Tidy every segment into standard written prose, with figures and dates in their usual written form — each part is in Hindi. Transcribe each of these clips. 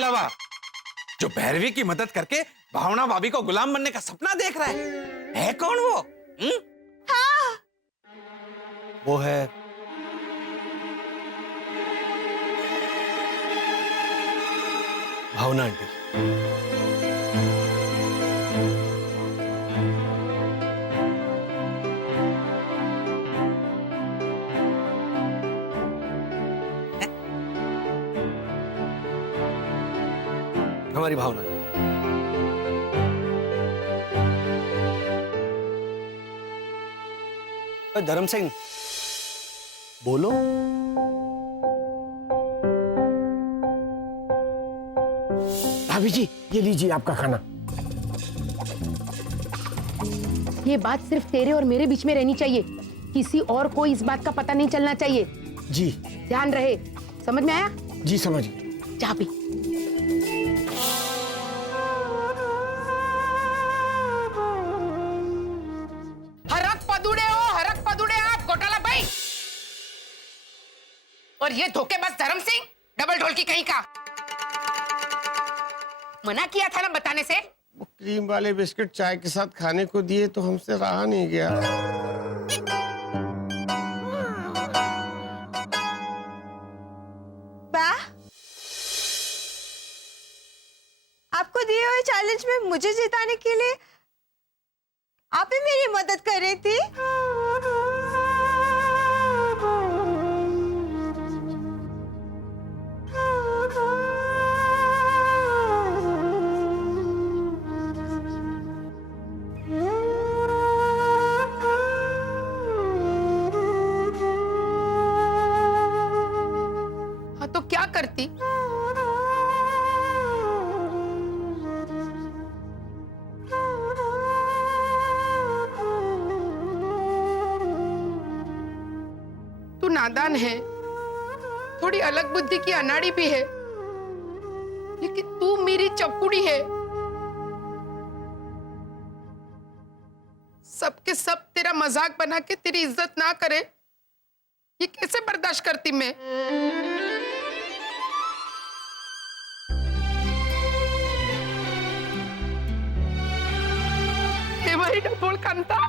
अलावा जो भैरवी की मदद करके भावना भाभी को गुलाम बनने का सपना देख रहा है कौन वो? हाँ। वो है भावना आंटी। हमारी भावना। धर्म सिंह बोलो। भाभी जी ये लीजिए आपका खाना। ये बात सिर्फ तेरे और मेरे बीच में रहनी चाहिए, किसी और को इस बात का पता नहीं चलना चाहिए। जी ध्यान रहे, समझ में आया? जी समझ गई। जा भी। हरक पदुड़े आप घोटाला भाई। और ये धोखेबाज धर्म सिंह डबल ढोल की कहीं का। मना किया था ना बताने से। वो क्रीम वाले बिस्किट चाय के साथ खाने को दिए तो हमसे रहा नहीं गया। बा, आपको दिए हुए चैलेंज में मुझे जिताने के लिए आप ही मेरी मदद कर रही थी। हाँ तो क्या करती? तू नादान है, थोड़ी अलग बुद्धि की अनाड़ी भी है, लेकिन तू मेरी चपकुड़ी है। सबके सब तेरा मजाक बना के तेरी इज्जत ना करे, ये कैसे बर्दाश्त करती मैं? हे भाई डबोल Kanta,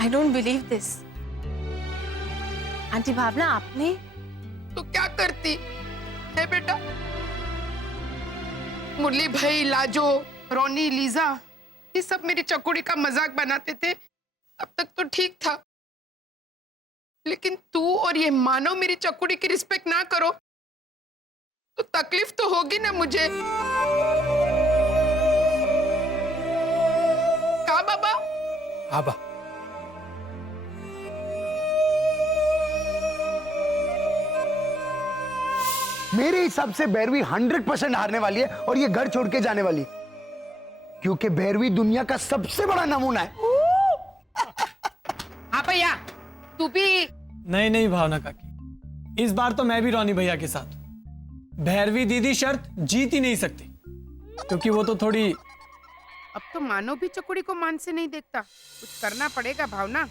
I don't believe this. Aunty Bhavna आपने तो क्या करती है बेटा? मुरली भाई, लाजो, रोनी, लीजा, ये सब मेरी चकोड़ी का मजाक बनाते थे, अब तक तो ठीक था। लेकिन तू और ये मानव मेरी चकोड़ी की रिस्पेक्ट ना करो तो तकलीफ तो होगी ना मुझे। का बाबा? आबा मेरे हिसाब से भैरवी 100% हारने वाली है और ये घर छोड़ के जाने वाली है, क्योंकि भैरवी दुनिया का सबसे बड़ा नमूना है। हाँ भैया, तू भी। नहीं नहीं भावना काकी, इस बार तो मैं भी रोनी भैया के साथ हूं। भैरवी दीदी शर्त जीत ही नहीं सकती, क्योंकि वो तो थोड़ी। अब तो मानो भी चकुड़ी को मान से नहीं देखता, कुछ करना पड़ेगा भावना।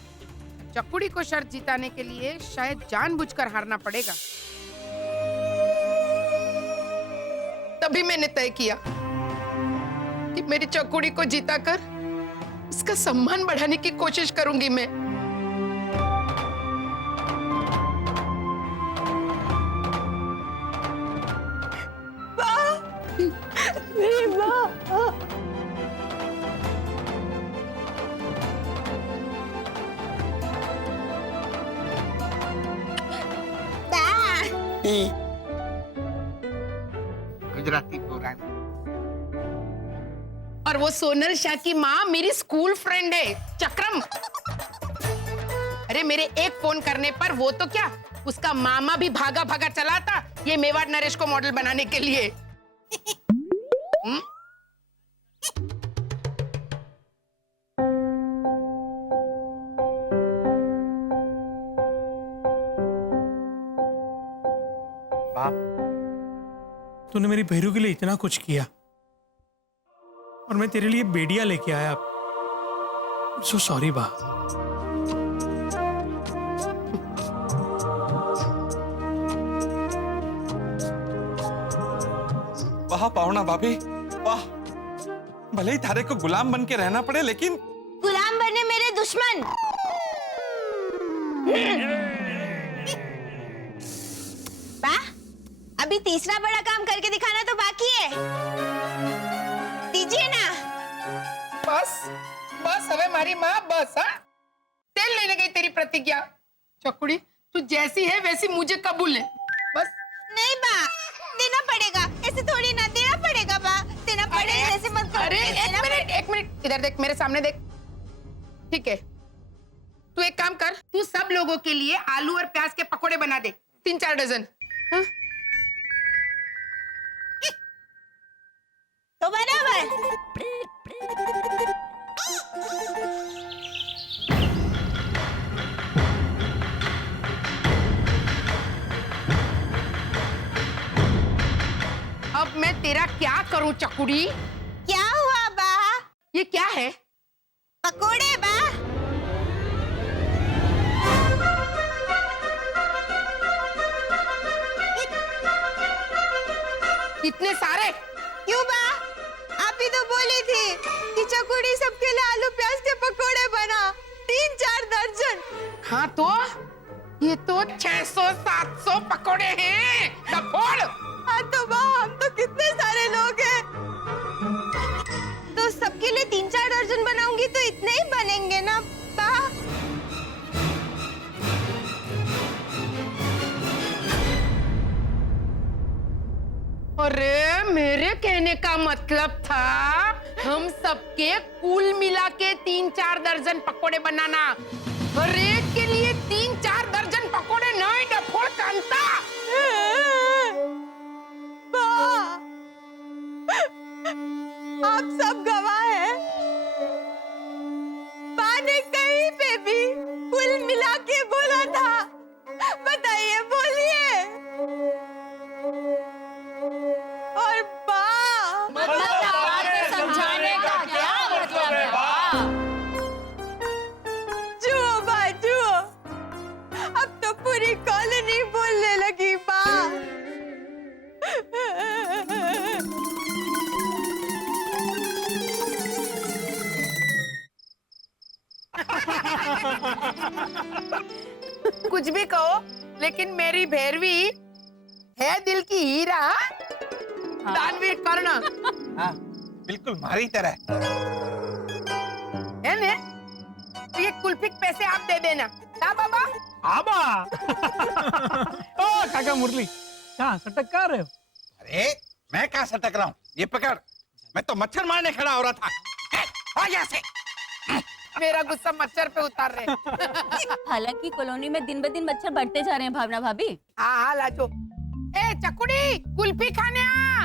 चकुड़ी को शर्त जिताने के लिए शायद जानबूझकर हारना पड़ेगा। तभी मैंने तय किया कि मेरी चकुड़ी को जीताकर इसका सम्मान बढ़ाने की कोशिश करूंगी मैं। गुजराती पुराण। और वो सोनल शाह की माँ मेरी स्कूल फ्रेंड है, चक्रम। अरे मेरे एक फोन करने पर वो तो क्या, उसका मामा भी भागा भागा चला था ये मेवाड़ नरेश को मॉडल बनाने के लिए। तूने मेरी भैरू के लिए इतना कुछ किया और मैं तेरे लिए बेड़िया लेके आया। सो सॉरी बा। वाह पाहुणा भाभी, वाह। भले ही थारे को गुलाम बन के रहना पड़े, लेकिन गुलाम बने मेरे दुश्मन। बा, अभी तीसरा बड़ा काम करके दिखाना तो बाकी है, दीजिए ना। बस बस हमें मारी माँ, बस। हाँ, तेल लेने गई तेरी प्रतिज्ञा। चकुड़ी, तू जैसी है वैसी मुझे कबूल है, बस। नहीं बा, देना पड़ेगा, ऐसे थोड़ी ना, देना पड़ेगा बा, देना पड़ेगा, ऐसे मत करो। अरे एक मिनट इधर देख, मेरे सामने देख। ठीक है, तू एक काम कर, तू सब लोगों के लिए आलू और प्याज के पकोड़े बना दे, 3-4 डजन। हाँ? तो बराबर। अब मैं तेरा क्या करूं चकुड़ी? क्या हुआ बा? ये क्या है? पकोड़े बा। इतने सारे? क्यों बा? आप ही तो बोली थी कि चकुड़ी सबके लिए आलू प्याज के पकोड़े बना, 3-4 दर्जन। हाँ तो ये तो 600-700 पकोड़े हैं। डफोड़। हाँ तो बा, हम तो कितने सारे लोग हैं, तो सबके लिए 3-4 दर्जन बनाऊंगी तो इतने ही बनेंगे ना बा। अरे मेरे कहने का मतलब था हम सबके कुल मिला के 3-4 दर्जन पकोड़े बनाना। हर एक के लिए 3-4 दर्जन पकोड़े नहीं, डफोड़ कांता। बा, आप सब गवाह हैं। बा ने कहीं पे भी कुल मिला के बोला था, बताइए, बोलिए। और बा, समझाने का क्या मतलब है? जुओ बा, जुओ, अब तो पूरी कॉलोनी बोलने लगी बा। कुछ भी कहो, लेकिन मेरी भैरवी है दिल की हीरा। दानवीर कर्ण हाँ, बिल्कुल हमारी तरह। है ने? तो ये कुल्फी के पैसे आप दे देना। हाँ बाबा। आबा ओ काका मुरली, कहाँ सटक कर रहे हो? अरे मैं कहाँ सटक रहा हूँ, ये पकड़। मैं तो मच्छर मारने खड़ा हो रहा था। आ यहाँ से। मेरा गुस्सा मच्छर पे उतार रहे। हालांकि कॉलोनी में दिन ब दिन मच्छर बढ़ते जा रहे हैं भावना भाभी। हाँ लाजो। ए चकुड़ी, कुल्फी खाने आ।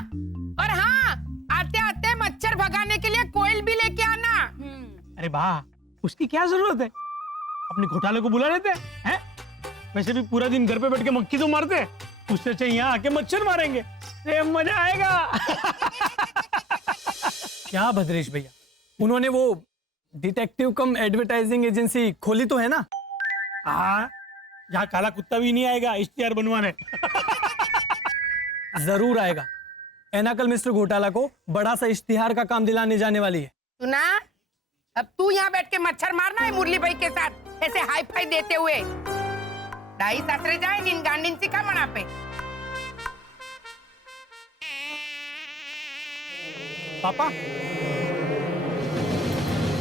और हाँ, आते आते मच्छर भगाने के लिए कोयल भी लेके आना। अरे वाह, उसकी क्या जरूरत है, अपने घोटाले को बुला लेते हैं। वैसे भी पूरा दिन घर पे बैठ के मक्खी तो मारते हैं, उससे अच्छा यहाँ आके मच्छर मारेंगे, मजा आएगा। क्या भद्रेश भैया, उन्होंने वो डिटेक्टिव कम एडवर्टाइजिंग एजेंसी खोली तो है ना? हाँ, यहाँ काला कुत्ता भी नहीं आएगा इश्तिहार बनवाने। जरूर आएगा। एनाकल मिस्टर घोटाला को बड़ा सा इश्तिहार का काम दिलाने जाने वाली है। सुना, अब तू यहाँ बैठ के मच्छर मारना है मुरली भाई के साथ, ऐसे हाई फाई देते हुए। दाई सासरे जाए नीन गांडीन सी का मना पे। पापा,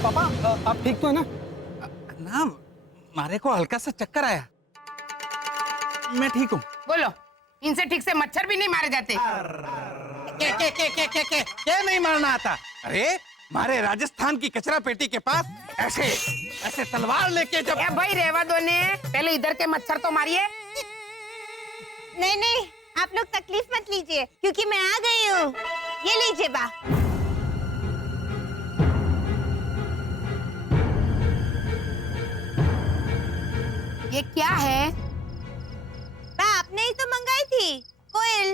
पापा, आप ठीक तो है ना? ना, मारे को हल्का सा चक्कर आया, मैं ठीक हूँ। बोलो, इनसे ठीक से मच्छर भी नहीं मारे जाते। क्या नहीं मारना आता? अरे मारे राजस्थान की कचरा पेटी के पास ऐसे ऐसे तलवार लेके जब। भाई रेवा दो ने, पहले इधर के मच्छर तो मारिए। नहीं नहीं, आप लोग तकलीफ मत लीजिए, क्योंकि मैं आ गई हूँ। ये लीजिए बा। ये क्या है? बा, आपने ही तो मंगाई थी, कोयल।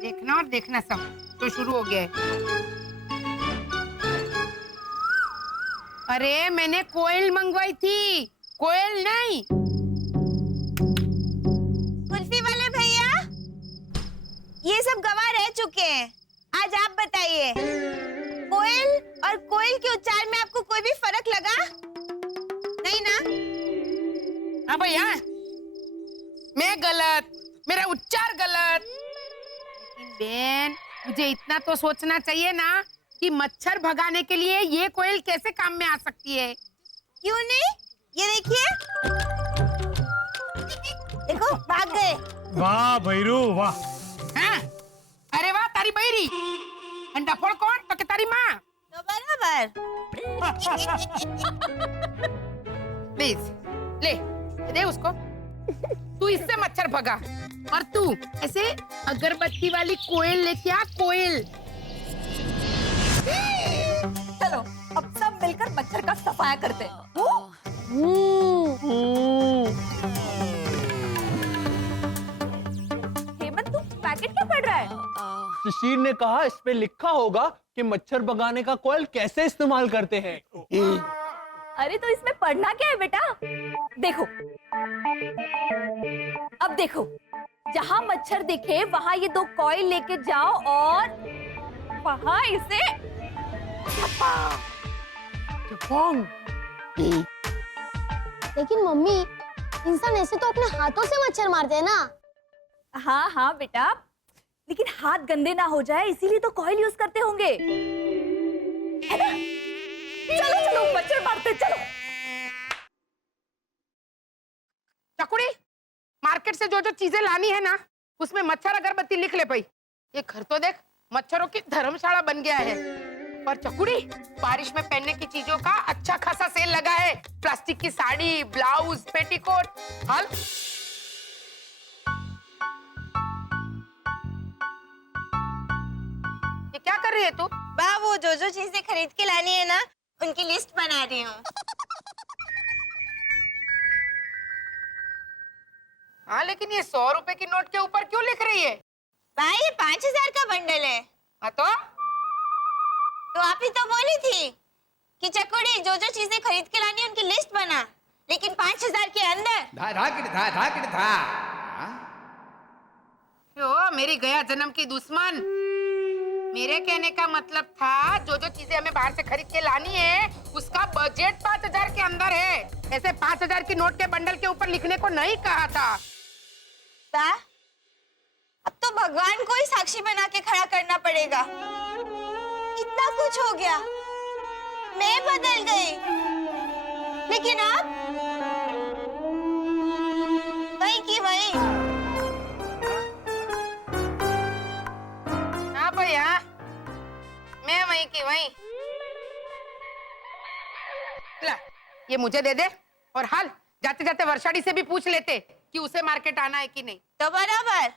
देखना और देखना सब तो शुरू हो गया है। अरे मैंने कोयल मंगवाई थी, कोयल नहीं। कुल्फी वाले भैया, ये सब गवाह रह चुके हैं। आज आप बताइए, कोयल और कोयल के उच्चार में आपको कोई भी फर्क लगा? नहीं ना? हाँ भैया, मैं गलत, मेरा उच्चार गलत। लेकिन बहन, मुझे इतना तो सोचना चाहिए ना कि मच्छर भगाने के लिए ये कोयल कैसे काम में आ सकती है। क्यों नहीं? ये देखिए, देखो भाग गए। वाह भैरू वाह। हाँ? अरे वाह तारी बैरी, अंडा फोड़ कौन? तो के तारी माँ। तो बराबर। प्लीज ले दे उसको। तू इससे मच्छर भगा और तू ऐसे अगरबत्ती वाली कोयल लेके आ। कोयल चलो अब सब मिलकर मच्छर का सफाया करते हैं। हेमंत, तू पैकेट क्या पढ़ रहा है? शिशिर ने कहा इस पे लिखा होगा कि मच्छर भगाने का कोयल कैसे इस्तेमाल करते हैं। अरे तो इसमें पढ़ना क्या है बेटा? देखो, अब देखो, जहां मच्छर दिखे वहां ये 2 कॉइल लेके जाओ और वहां इसे लेकिन मम्मी, इंसान ऐसे तो अपने हाथों से मच्छर मारते हैं ना। हाँ हाँ बेटा, लेकिन हाथ गंदे ना हो जाए इसीलिए तो कॉइल यूज करते होंगे, है ना? चलो चलो मच्छर मारते चलो। चकुड़ी, मार्केट से जो जो चीजें लानी है ना, उसमें मच्छर अगरबत्ती लिख ले भाई। ये घर तो देख मच्छरों की धर्मशाला बन गया है। पर चकुड़ी, बारिश में पहनने की चीजों का अच्छा खासा सेल लगा है। प्लास्टिक की साड़ी, ब्लाउज, पेटीकोट। हाल ये क्या कर रही है तू? बा, वो जो जो चीजें खरीद के लानी है ना, उनकी लिस्ट बना रही हूँ। हाँ, लेकिन ये 100 रुपए की नोट के ऊपर क्यों लिख रही है? भाई, ये 5000 का बंडल है। हाँ तो आप ही तो बोली थी कि चकोड़ी जो जो चीजें खरीद के लानी है उनकी लिस्ट बना, लेकिन 5000 के अंदर। ओ मेरी गया जन्म की दुश्मन, मेरे कहने का मतलब था जो जो चीजें हमें बाहर से खरीद के लानी है उसका बजट 5000 के अंदर है। ऐसे 5000 की नोट के बंडल के ऊपर लिखने को नहीं कहा था। बा, अब तो भगवान को ही साक्षी बना के खड़ा करना पड़ेगा। इतना कुछ हो गया, मैं बदल गई, लेकिन आप वही की वही। हाँ भैया, मैं वही की वही। ला, ये मुझे दे दे और हाल जाते जाते वर्षाड़ी से भी पूछ लेते कि उसे मार्केट आना है कि नहीं। तो बराबर।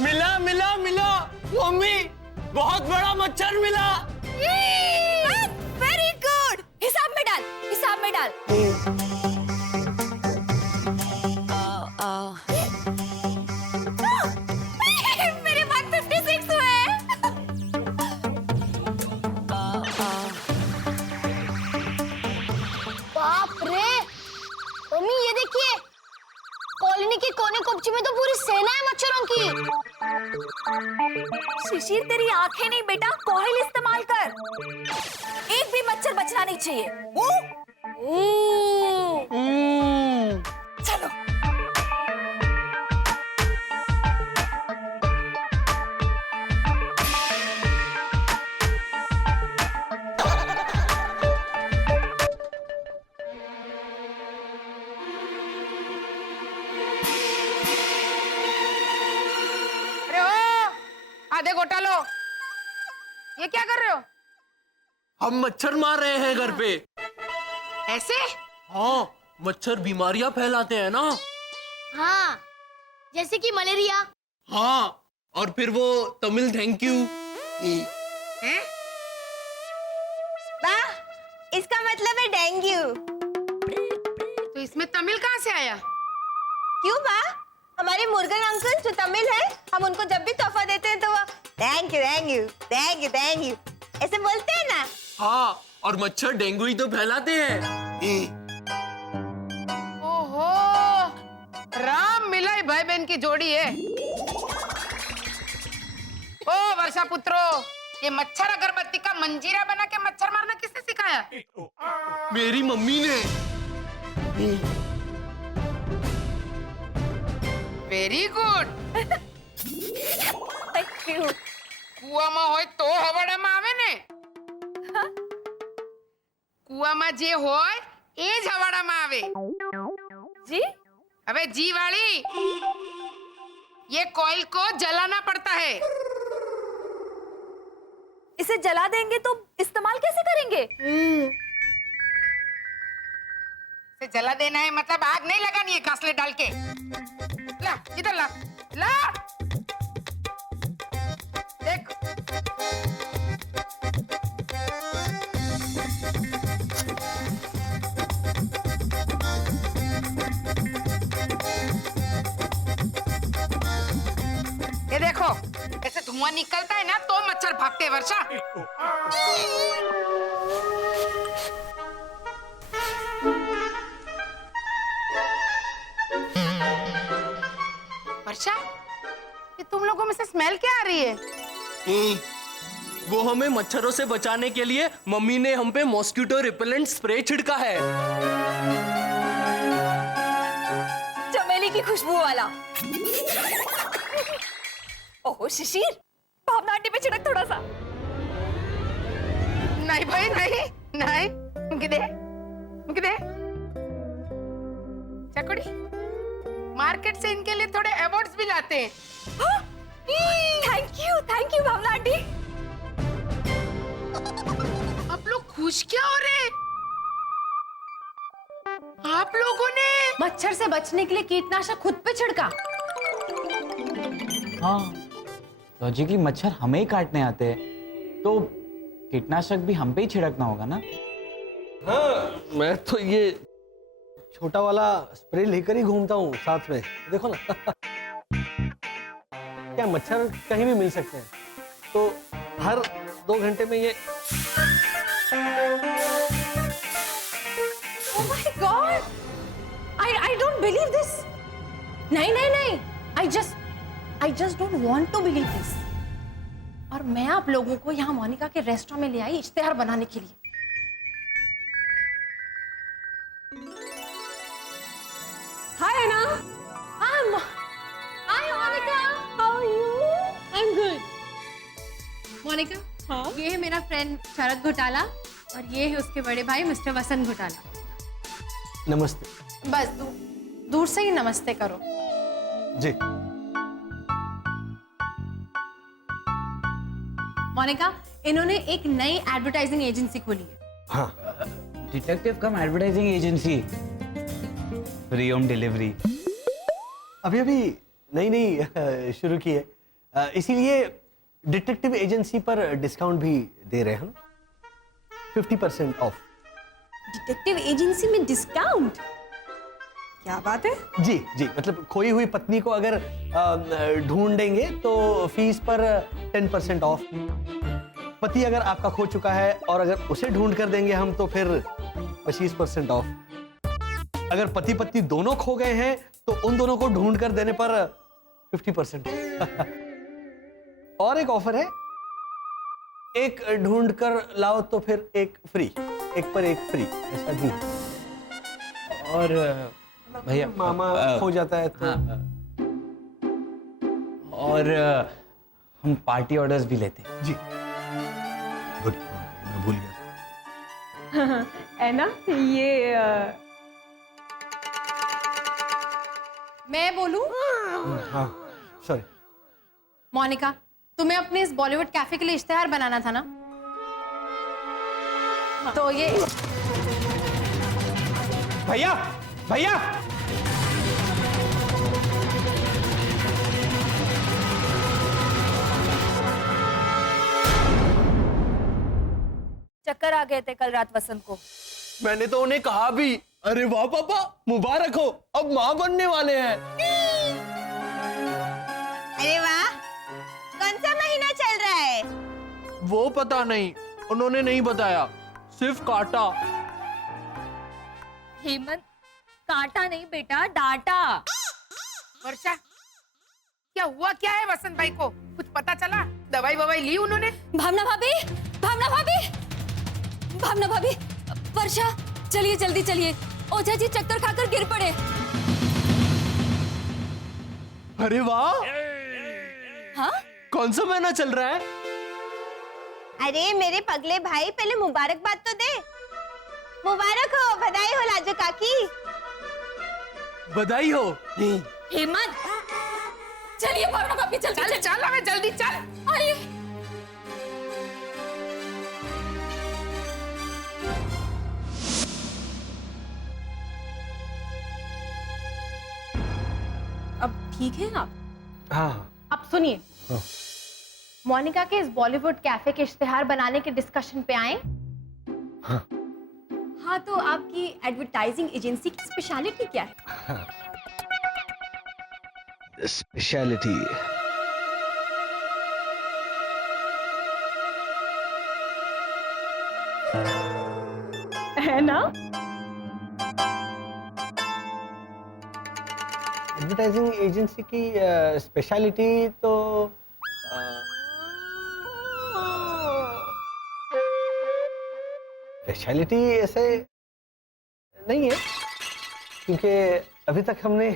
मिला मिला मिला मम्मी, बहुत बड़ा मच्छर मिला। वेरी गुड, हिसाब में डाल, हिसाब में डाल। मेरे पास 56 हुए। बाप रे मम्मी, ये देखिए, कॉलोनी के कोने कोपची में तो पूरी सेना है मच्छरों की। शिशिर, तेरी आंखें नहीं बेटा, कॉइल इस्तेमाल कर। एक भी मच्छर बचना नहीं चाहिए। चलो। अरे ओ, आधे गोटा लो। ये क्या कर रहे हो? हम मच्छर मार रहे हैं घर पे। ऐसे? हाँ, मच्छर बीमारियां फैलाते हैं ना। हाँ, जैसे कि मलेरिया। हाँ, और फिर वो तमिल थैंक यू। हैं? बा, इसका मतलब है डेंगू। तो इसमें तमिल कहाँ से आया? क्यों बा? हमारे मुर्गन अंकल जो तमिल है, हम उनको जब भी तोहफा देते हैं तो वो thank you thank you thank you thank you ऐसे बोलते हैं ना। हाँ, और मच्छर डेंगू ही तो फैलाते हैं। की जोड़ी है। ओ वर्षा पुत्रो, ये मच्छर अगरबत्ती का मंजीरा बना के मच्छर मारना किसने सिखाया? मेरी मम्मी ने। Very good. Thank you. કુવામાં હોય તો હવાડામાં આવે ને? કુવામાં જે હોય એ જ હવાડામાં આવે। जी? હવે जी वाली, ये कॉइल को जलाना पड़ता है। इसे जला देंगे तो इस्तेमाल कैसे करेंगे? इसे जला देना है मतलब आग नहीं लगानी है घासलेट डाल के। ला इधर ला, ला देख। ये देखो, ऐसे धुआं निकलता है ना तो मच्छर भागते हैं वर्षा। वर्षा, ये तुम लोगों में से स्मेल क्या आ रही है? वो हमें मच्छरों से बचाने के लिए मम्मी ने हम पे मॉस्किटो रिपेलेंट स्प्रे छिड़का है। चमेली की खुशबू वाला। ओहो शिशिर, भावना आंटी पे छिड़क थोड़ा सा। नहीं भाई नहीं, नहीं मुझे दे, मुझे दे। चकोड़ी, मार्केट से इनके लिए थोड़े अवार्ड्स भी लाते हैं। थैंक यू भावना आंटी। आप लोग खुश क्या हो रहे हैं? आप लोगों ने मच्छर से बचने के लिए कीटनाशक खुद पे छिड़का। हाँ, लॉजिकली मच्छर हमें ही काटने आते हैं, तो कीटनाशक भी हम पे ही छिड़कना होगा ना? हाँ, मैं तो ये छोटा वाला स्प्रे लेकर ही घूमता हूँ साथ में। देखो ना। क्या मच्छर कहीं भी मिल सकते हैं, तो हर 2 घंटे में ये। Oh my God! I don't believe this. नहीं, I just don't want to believe this. और मैं आप लोगों को यहाँ मोनिका के रेस्टोरेंट में ले आई इश्तेहार बनाने के लिए। Hi Anna. Hi Monica. How are you? I'm good. Monika, हाँ? ये है मेरा फ्रेंड शरद घोटाला और ये है उसके बड़े भाई मिस्टर वसंत घोटाला। नमस्ते। बस दूर से ही नमस्ते करो। जी। मोनिका, इन्होंने एक नई एडवर्टाइजिंग एजेंसी खोली है। हाँ। Detective cum advertising agency, free home delivery. अभी नई शुरू की है, इसीलिए डिटेक्टिव एजेंसी पर डिस्काउंट भी दे रहे हैं हम। 50% ऑफ। डिटेक्टिव एजेंसी में डिस्काउंट? क्या बात है? जी, मतलब खोई हुई पत्नी को अगर ढूंढेंगे तो फीस पर 10% ऑफ। पति अगर आपका खो चुका है और अगर उसे ढूंढ कर देंगे हम तो फिर 25% ऑफ। अगर पति पत्नी दोनों खो गए हैं तो उन दोनों को ढूंढ कर देने पर 50%। और एक ऑफर है, एक ढूंढ कर लाओ तो फिर एक फ्री, एक पर एक फ्री, ऐसा भी। और भैया मामा खो जाता है तो। हाँ, और हम पार्टी ऑर्डर्स भी लेते हैं। जी गुड, मैं भूल गया। है ना ये मैं बोलूं? हाँ सॉरी। मोनिका, तुम्हें अपने इस बॉलीवुड कैफे के लिए इश्तेहार बनाना था ना? तो ये भैया चक्कर आ गए थे कल रात वसंत को। मैंने तो उन्हें कहा भी, अरे वाह पापा मुबारक हो, अब माँ बनने वाले हैं। अरे वाह, कौन सा महीना चल रहा है? वो पता नहीं, उन्होंने नहीं बताया, सिर्फ काटा। हेमंत, काटा नहीं बेटा, डांटा। वर्षा, क्या हुआ क्या है वसंत भाई को? कुछ पता चला? दवाई ववाई ली उन्होंने? भावना भाभी, भावना भाभी, भावना भाभी, वर्षा, चलिए जल्दी चलिए, ओझा जी चक्कर खाकर गिर पड़े। अरे वाह, हाँ? कौन सा महीना चल रहा है? अरे मेरे पगले भाई, पहले मुबारकबाद तो दे। मुबारक हो, बधाई हो लाजो काकी। बधाई हो। हेमंत, चलिए भावना भाभी, चल चल हमें जल्दी चल। आइए। अब ठीक है आप? हाँ। अब सुनिए, मोनिका के इस बॉलीवुड कैफे के इश्तिहार बनाने के डिस्कशन पे आए। हाँ, तो आपकी एडवर्टाइजिंग एजेंसी की स्पेशलिटी क्या है? स्पेशलिटी है ना? एडवर्टाइजिंग एजेंसी की स्पेशलिटी तो स्पेशलिटी ऐसे नहीं है, क्योंकि अभी तक हमने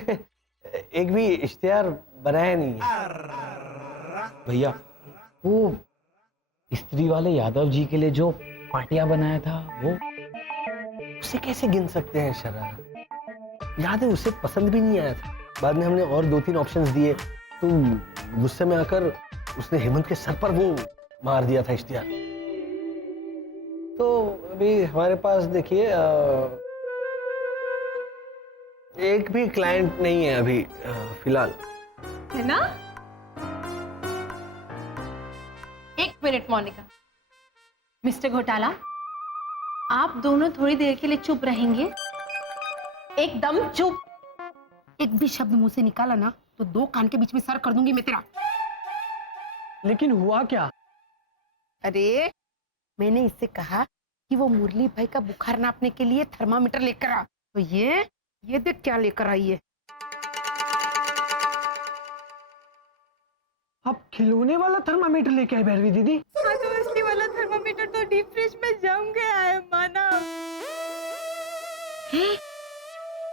एक भी इश्तिहार बनाया नहीं है। भैया, वो स्त्री वाले यादव जी के लिए जो पार्टियां बनाया था, वो उसे कैसे गिन सकते हैं शरा? याद है, उसे पसंद भी नहीं आया था। बाद में हमने और 2-3 ऑप्शंस दिए, तो गुस्से में आकर उसने हेमंत के सर पर वो मार दिया था इश्तिहार। तो अभी हमारे पास देखिए एक भी क्लाइंट नहीं है अभी फिलहाल। है ना? एक मिनट मोनिका, मिस्टर घोटाला, आप दोनों थोड़ी देर के लिए चुप रहेंगे? एकदम चुप। एक भी शब्द मुंह से निकाला ना तो 2 कान के बीच में सर कर दूंगी मैं तेरा। लेकिन हुआ क्या? अरे मैंने इससे कहा कि वो मुरली भाई का बुखार नापने के लिए थर्मामीटर लेकर आ, तो ये देख क्या लेकर आई है। आप खिलौने वाला थर्मामीटर लेके आए भैरवी दीदी? हाँ, तो असली वाला थर्मामीटर तो डीप फ्रिज में जम गया है माना।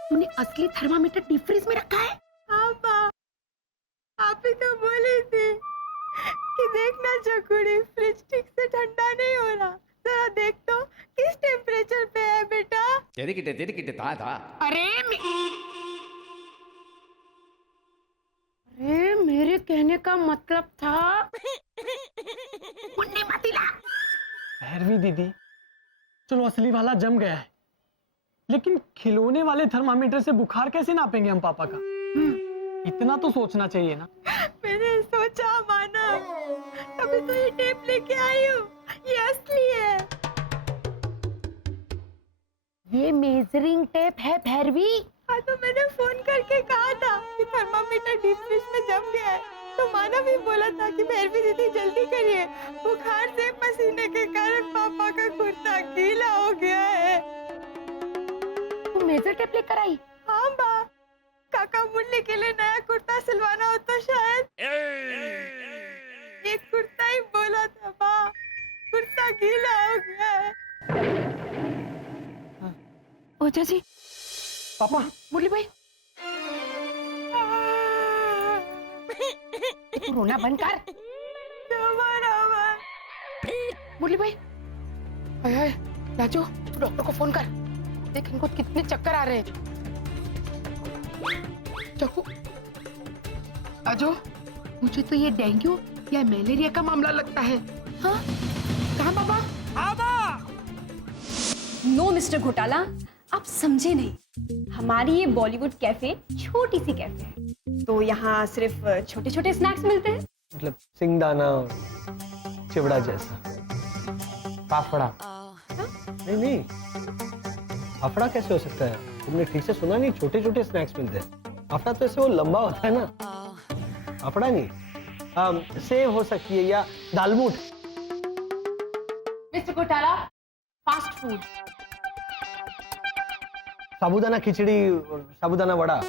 तूने असली थर्मामीटर डीप फ्रीज में रखा है? हाँ माँ, आप ही तो बोली थी कि देखना चकुड़ी, फ्रिज ठीक से ठंडा नहीं हो रहा, जरा देख तो किस टेम्परेचर पे है बेटा। तेरी किटे था। अरे मेरे कहने का मतलब था मुन्नी मतिला। भैरवी दीदी, चलो असली वाला जम गया है, लेकिन खिलौने वाले थर्मामीटर से बुखार कैसे नापेंगे हम पापा का? इतना तो सोचना चाहिए ना। मैंने सोचा माना, तभी तो ये टेप लेके आई हूँ, ये असली है। ये मेजरिंग टेप है भैरवी। हाँ, तो मैंने फोन करके कहा था कि थर्मामीटर डीप फ्रिज में जम गया है, तो माना भी बोला था कि भैरवी दीदी जल्दी करिए, बुखार से पसीने के कारण पापा का कुर्ता गीला हो गया है। तू मेजर टेप लेकर आई? हाँ बा, काका मुन्नी के लिए नया कुर्ता सिलवाना हो तो शायद एक कुर्ता ही बोला था बा, कुर्ता गीला हो गया है। ओझा जी, पापा, मुरली भाई, तू रोना बंद कर। मुरली भाई, हाय राजू, तू डॉक्टर को फोन कर, देख इनको कितने चक्कर आ रहे हैं। चक्कू, राजू, मुझे तो ये डेंगू या मलेरिया का मामला लगता है। हाँ, कहाँ पापा? नो मिस्टर घोटाला, आप समझे नहीं। हमारी ये बॉलीवुड कैफे छोटी सी कैफे है, तो यहाँ सिर्फ छोटे छोटे स्नैक्स मिलते हैं। मतलब सिंगदाना और चिवड़ा जैसा। फाफड़ा? नहीं, फाफड़ा कैसे हो सकता है? तुमने ठीक से सुना नहीं, छोटे छोटे स्नैक्स मिलते हैं। फाफड़ा तो ऐसे वो लंबा होता है ना, फाफड़ा नहीं। सेव हो सकती है या दालमूट। मिस्टर घोटाला, फास्ट फूड। साबूदाना खिचड़ी और साबूदाना वड़ा।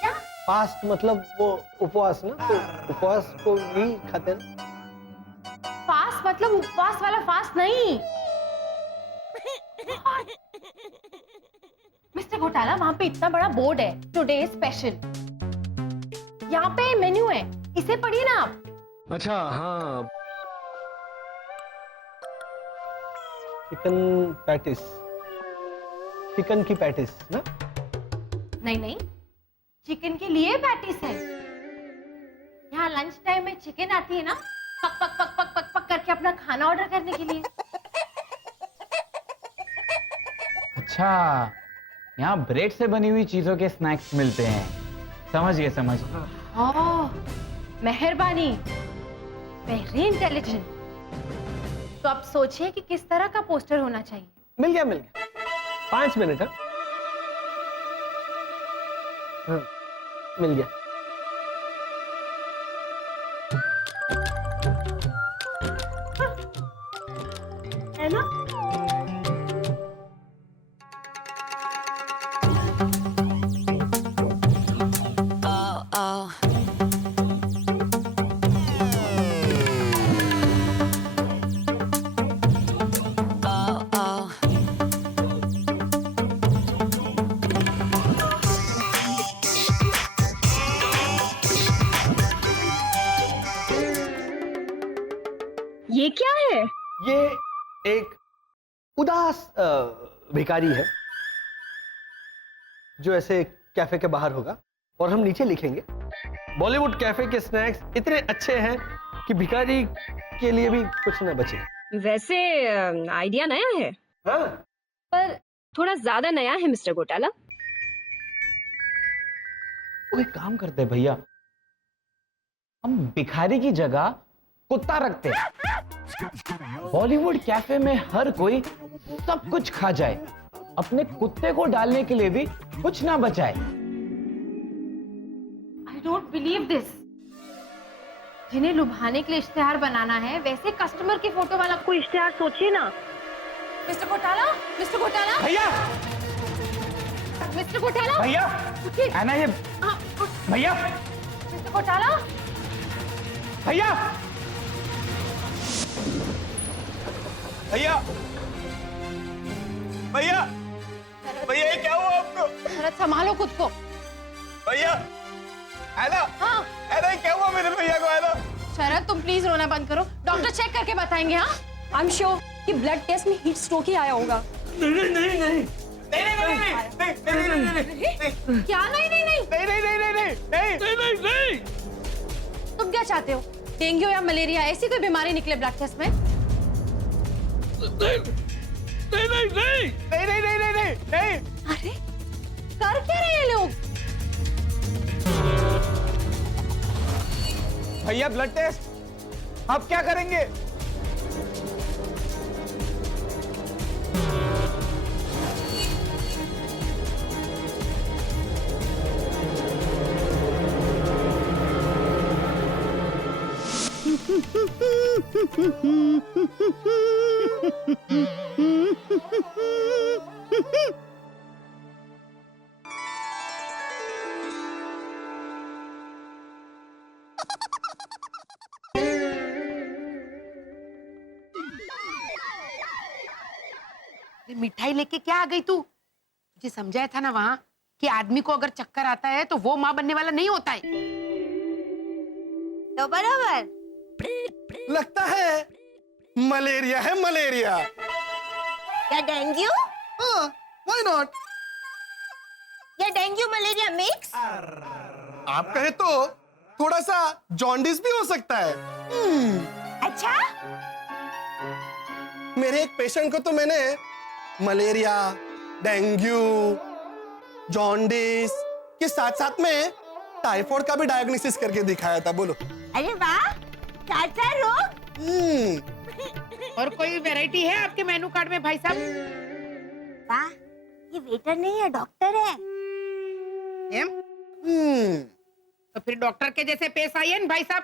क्या? फास्ट मतलब वो उपवास ना, तो उपवास को भी खाते हैं ना? फास्ट मतलब उपवास वाला फास्ट नहीं। मिस्टर घोटाला, वहां पे इतना बड़ा बोर्ड है, टुडे स्पेशल। यहाँ पे मेन्यू है, इसे पढ़िए ना आप। अच्छा हाँ, चिकन पैटिस, चिकन की पैटिस ना? नहीं नहीं, चिकन के लिए पैटिस है। यहाँ लंच टाइम में चिकन आती है ना, पक पक पक पक पक पक करके अपना खाना ऑर्डर करने के लिए। अच्छा, यहाँ ब्रेड से बनी हुई चीजों के स्नैक्स मिलते हैं। समझ गए, समझ गए। ओह, मेहरबानी, वेरी इंटेलिजेंट। तो आप सोचिए कि किस तरह का पोस्टर होना चाहिए। मिल गया मिल गया, 5 मिनट। हाँ, मिल गया। है ना? ये क्या है? ये एक उदास भिखारी है जो ऐसे कैफे के बाहर होगा, और हम नीचे लिखेंगे बॉलीवुड कैफे के स्नैक्स इतने अच्छे हैं कि भिखारी के लिए भी कुछ न बचे। वैसे आइडिया नया है। हाँ, पर थोड़ा ज्यादा नया है मिस्टर घोटाला। तो एक काम करते हैं भैया, हम भिखारी की जगह कुत्ता रखते हैं। बॉलीवुड कैफे में हर कोई सब कुछ खा जाए, अपने कुत्ते को डालने के लिए भी कुछ ना बचाए। I don't believe this. जिन्हें लुभाने के लिए इश्तिहार बनाना है, वैसे कस्टमर की फोटो वाला कोई इश्तिहार सोचिए ना। मिस्टर घोटाला, मिस्टर घोटाला, भैया, मिस्टर घोटाला, भैया, उठिए। है ना ये? भैया, मिस्टर घोटाला, भैया, भैया, भैया, भैया, ये क्या हुआ आपको? शरद संभालो खुद को। भैया, ऐना, हाँ ऐना, क्या हुआ मेरे भैया को? ऐना, शरद, तुम प्लीज रोना बंद करो, डॉक्टर चेक करके बताएंगे। हाँ, आई एम श्योर कि ब्लड टेस्ट में हीट स्ट्रोक ही आया होगा। नहीं नहीं नहीं नहीं नहीं नहीं नहीं नहीं नहीं क्या नहीं नहीं नहीं नहीं नहीं नहीं नहीं नहीं नहीं नहीं। तुम क्या चाहते हो? डेंगू या मलेरिया ऐसी कोई बीमारी निकले ब्लड टेस्ट में? नहीं नहीं नहीं नहीं नहीं नहीं नहीं नहीं। अरे कर क्या रहे हैं लोग? भैया, ब्लड टेस्ट आप क्या करेंगे? मिठाई लेके क्या आ गई तू? तुझे समझाया था ना वहां कि आदमी को अगर चक्कर आता है तो वो माँ बनने वाला नहीं होता है। तो बराबर लगता है मलेरिया है, मलेरिया। या डेंगू व्हाई नॉट? या डेंगू मलेरिया मिक्स। आप कहे तो थोड़ा सा जॉन्डिस भी हो सकता है। अच्छा, मेरे एक पेशेंट को तो मैंने मलेरिया, डेंगू, जॉन्डिस के साथ साथ में टाइफाइड का भी डायग्नोसिस करके दिखाया था। बोलो। अरे वाह, चाचा रोग। और कोई वैरायटी है आपके मेनू कार्ड में भाई साहब? वाह, ये वेटर नहीं है, डॉक्टर है। तो फिर डॉक्टर के जैसे पेश आइए ना भाई साहब।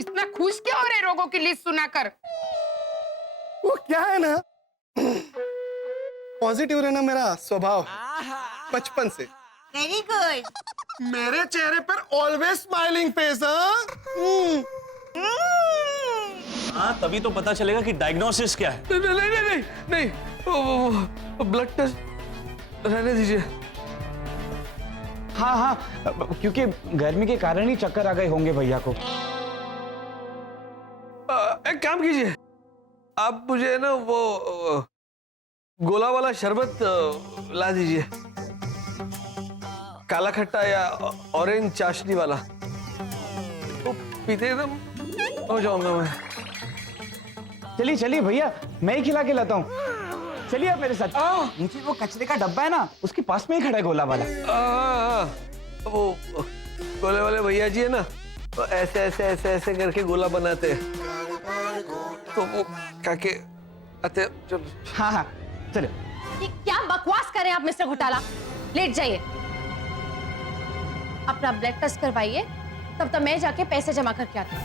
इतना खुश क्यों हो रहे रोगों की लिस्ट सुनाकर? वो क्या है ना, पॉजिटिव रहना मेरा स्वभाव बचपन से। Very good. मेरे चेहरे पर ऑलवेज स्माइलिंग फेस। हाँ, तभी तो पता चलेगा कि डायग्नोसिस क्या है। नहीं, ब्लड टेस्ट रहने दीजिए। हाँ हाँ, क्योंकि गर्मी के कारण ही चक्कर आ गए होंगे भैया को। एक काम कीजिए, आप मुझे ना वो गोला वाला शरबत ला दीजिए, काला खट्टा या ऑरेंज चाशनी वाला। तो पीते एकदम हो जाऊंगा मैं। चलिए चलिए भैया, मैं ही खिला के लाता हूँ। चलिए आप मेरे साथ। नीचे वो कचरे का डब्बा है ना, उसके पास में ही खड़ा है गोला वाला। वो गोले वाले भैया जी है ना, तो ऐसे ऐसे ऐसे ऐसे करके गोला बनाते हैं, तो वो काके आते। चलो। हाँ हाँ चलो। ये क्या बकवास कर रहे हैं आप मिस्टर घोटाला? लेट जाइए, अपना ब्लड टेस्ट करवाइए, तब तक मैं जाके पैसे जमा करके आती हूँ।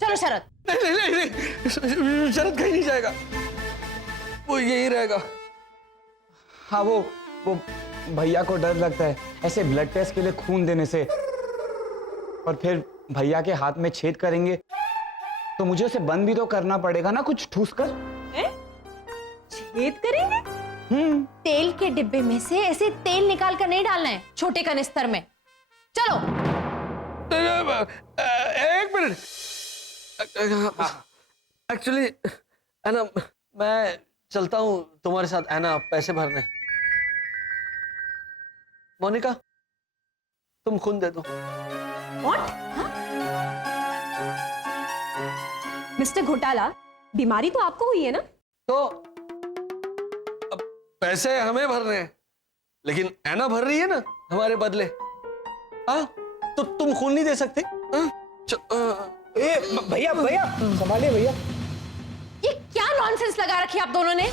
चलो शरद। नहीं नहीं नहीं, शरद कहीं नहीं जाएगा, वो यही रहेगा। हाँ वो भैया को डर लगता है ऐसे ब्लड टेस्ट के लिए खून देने से, और फिर भैया के हाथ में छेद करेंगे तो मुझे उसे बंद भी तो करना पड़ेगा ना, कुछ ठूस कर। छेद करेंगे? तेल के डिब्बे में से ऐसे तेल निकाल कर नहीं डालना है छोटे कनिस्तर में। चलो। एक मिनट, एक्चुअली है ना, मैं चलता हूँ तुम्हारे साथ, है ना, पैसे भरने। मोनिका, तुम खून दे दो। मिस्टर घोटाला, बीमारी तो आपको हुई है ना? तो अब पैसे हमें भरने हैं, लेकिन ऐना भर रही है ना हमारे बदले। हाँ, तो तुम खून नहीं दे सकते? भैया भैया संभालिए भैया। ये क्या नॉनसेंस लगा रखी आप दोनों ने?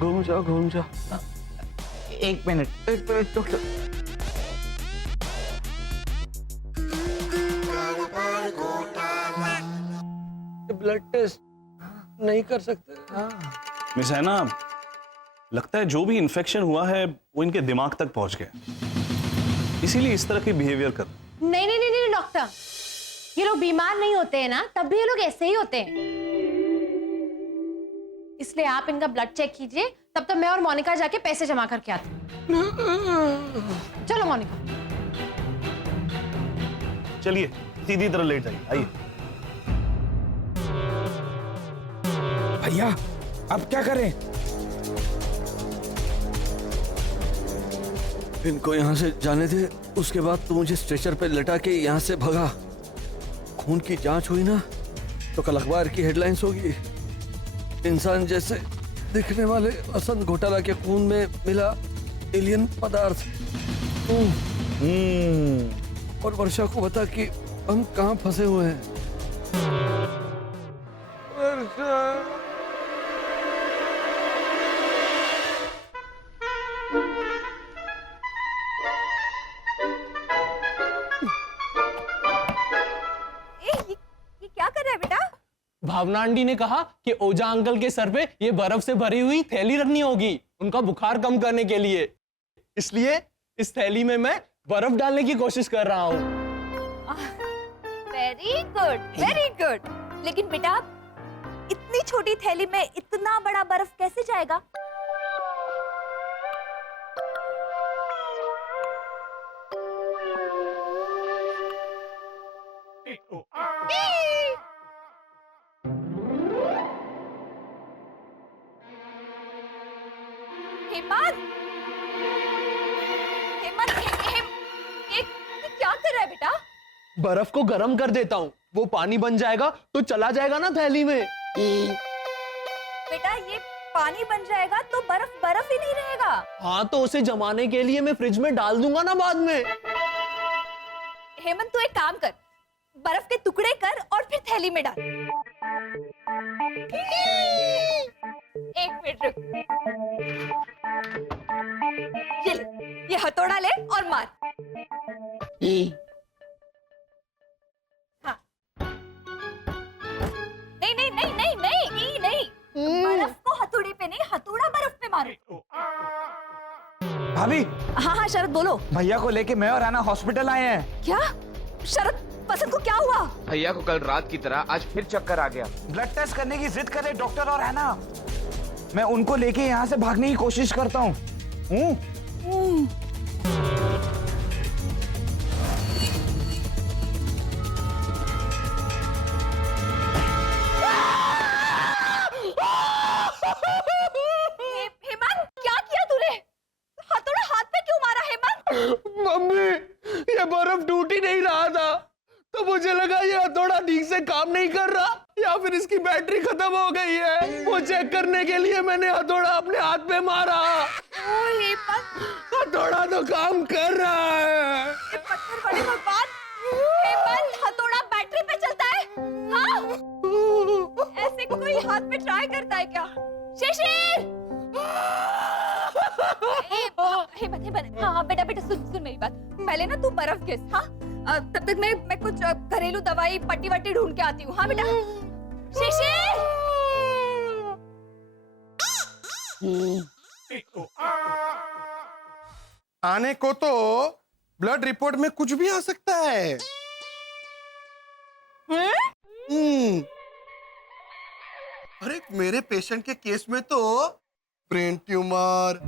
घूम जाओ घूम जाओ। एक मिनट डॉक्टर। ब्लड टेस्ट नहीं कर सकते? मिस है ना, लगता है जो भी इन्फेक्शन हुआ है वो इनके दिमाग तक पहुंच गया, इसीलिए इस तरह की बिहेवियर कर। नहीं नहीं नहीं नहीं डॉक्टर, ये लोग बीमार नहीं होते हैं ना, तब भी ये लोग ऐसे ही होते हैं। इसलिए आप इनका ब्लड चेक कीजिए, तब तक मैं और मोनिका जाके पैसे जमा करके आते हैं। चलो मोनिका। चलिए सीधी तरह लेट जाइए, आइए। भैया अब क्या करें? इनको यहाँ से जाने दे, उसके बाद तू मुझे स्ट्रेचर पे लटा के यहाँ से भगा। खून की जांच हुई ना तो कल अखबार की हेडलाइंस होगी, इंसान जैसे दिखने वाले वसंत घोटाला के खून में मिला एलियन पदार्थ। और वर्षा को बता कि हम कहाँ फंसे हुए हैं। वर्षा। भावना आंटी ने कहा कि ओझा अंकल के सर पे ये बर्फ से भरी हुई थैली रखनी होगी उनका बुखार कम करने के लिए, इसलिए इस थैली में मैं बर्फ डालने की कोशिश कर रहा हूँ। Very good very good. लेकिन बेटा, इतनी छोटी थैली में इतना बड़ा बर्फ कैसे जाएगा? ये क्या कर रहा है बेटा? बर्फ को गर्म कर देता हूँ, वो पानी बन जाएगा तो चला जाएगा ना थैली में। बेटा ये पानी बन जाएगा तो बर्फ बर्फ ही नहीं रहेगा। हाँ तो उसे जमाने के लिए मैं फ्रिज में डाल दूंगा ना बाद में। हेमंत तू एक काम कर, बर्फ के टुकड़े कर और फिर थैली में डाल। एक मिनट रुक, ये हथौड़ा ले और मार। हाँ। नहीं नहीं नहीं नहीं नहीं नहीं नहीं, बर्फ को हथौड़े पे नहीं, हथौड़ा बर्फ पे मारो। भाभी, हाँ हाँ शरद बोलो। भैया को लेके मैं और हैना हॉस्पिटल आए हैं। क्या? शरद, बसंत को क्या हुआ? भैया को कल रात की तरह आज फिर चक्कर आ गया। ब्लड टेस्ट करने की जिद करे डॉक्टर और हैना। मैं उनको लेके यहाँ से भागने की कोशिश करता हूँ। हेमंत, क्या किया तूने? हथौड़ा हाथ पे क्यों मारा हेमंत? मम्मी, ये बर्फ टूट ही नहीं रहा था, तो मुझे लगा ये हथौड़ा ठीक से काम नहीं कर रहा या फिर इसकी बैटरी खत्म हो गई है। वो चेक करने के लिए मैंने हथौड़ा अपने हाथ पे मारा। हथौड़ा तो काम कर रहा है। पत्थर बड़े भगवान, हेमंत, हथौड़ा बैटरी पे चलता है? हाँ? ऐसे कोई हाथ पे ट्राई करता है क्या? शिशिर! हेमंत, हाँ बेटा बेटा सुन मेरी बात। पहले ना तू बर्फ घिस, हाँ? तब तक मैं कुछ घरेलू दवाई पट्टी वट्टी ढूंढ के आती हूँ। हाँ बेटा। शिशिर! आने को तो ब्लड रिपोर्ट में कुछ भी आ सकता है। अरे मेरे पेशेंट के केस में तो ब्रेन ट्यूमर,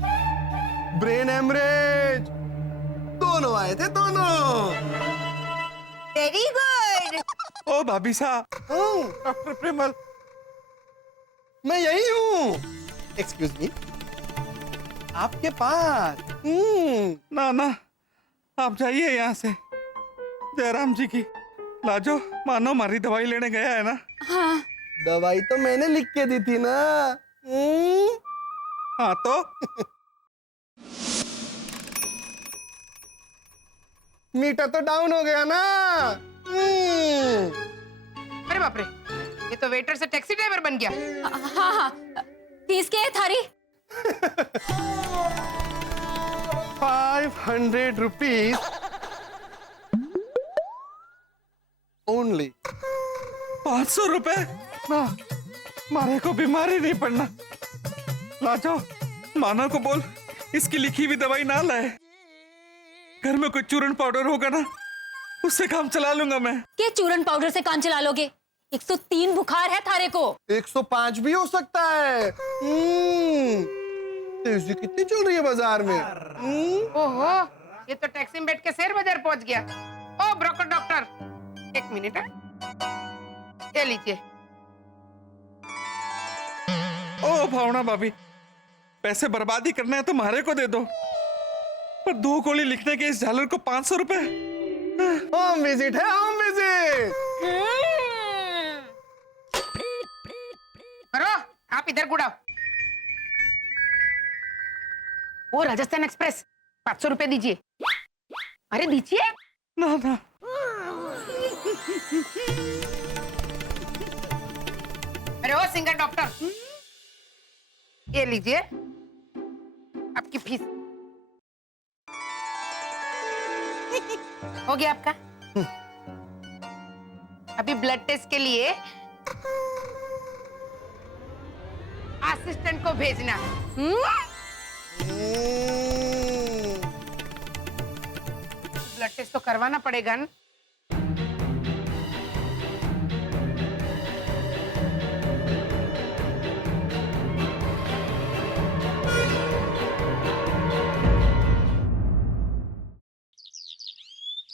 ब्रेन हेमरेज दोनों आए थे, दोनों। Very good. ओ भाभी साहब, डॉक्टर प्रेमल, मैं यही हूँ। एक्सक्यूज मी, आपके पास। ना ना, आप जाइए यहाँ से। जयराम जी की लाजो मानो मारी दवाई लेने गया है ना। हाँ। दवाई तो मैंने लिख के दी थी ना। हाँ तो मीटर तो डाउन हो गया ना। अरे बाप रे, ये तो वेटर से टैक्सी ड्राइवर बन गया। हाँ हाँ, फीस क्या है थारी? 500 रुपीज ओनली। 500 रुपए ना, मारे को बीमारी नहीं पड़ना। लाजो मानो को बोल इसकी लिखी हुई दवाई ना लाए। घर में कोई चूरन पाउडर होगा ना, उससे काम चला लूंगा मैं। क्या चूरन पाउडर से काम चला लोगे? 103 बुखार है थारे को। 105 भी हो सकता है। तेजी कितनी चल रही है बाजार में। ओहो, ये तो टैक्सी में बैठ के शेयर बाजार पहुंच गया। ओ ब्रोकर डॉक्टर, एक मिनट है, ये लीजिए। ओ भावना भाभी, पैसे बर्बादी करना है तो मारे को दे दो, पर 2 गोली लिखने के इस झालर को 500 रुपए। होम विजिट है, होम विजिट। करो, आप इधर गुड़ाओ। वो राजस्थान एक्सप्रेस 500 रुपए दीजिए। अरे दीजिए ना ना। अरे ओ सिंगर डॉक्टर, ये लीजिए आपकी फीस। हो गया आपका। अभी ब्लड टेस्ट के लिए असिस्टेंट को भेजना। ब्लड टेस्ट तो करवाना पड़ेगा ना।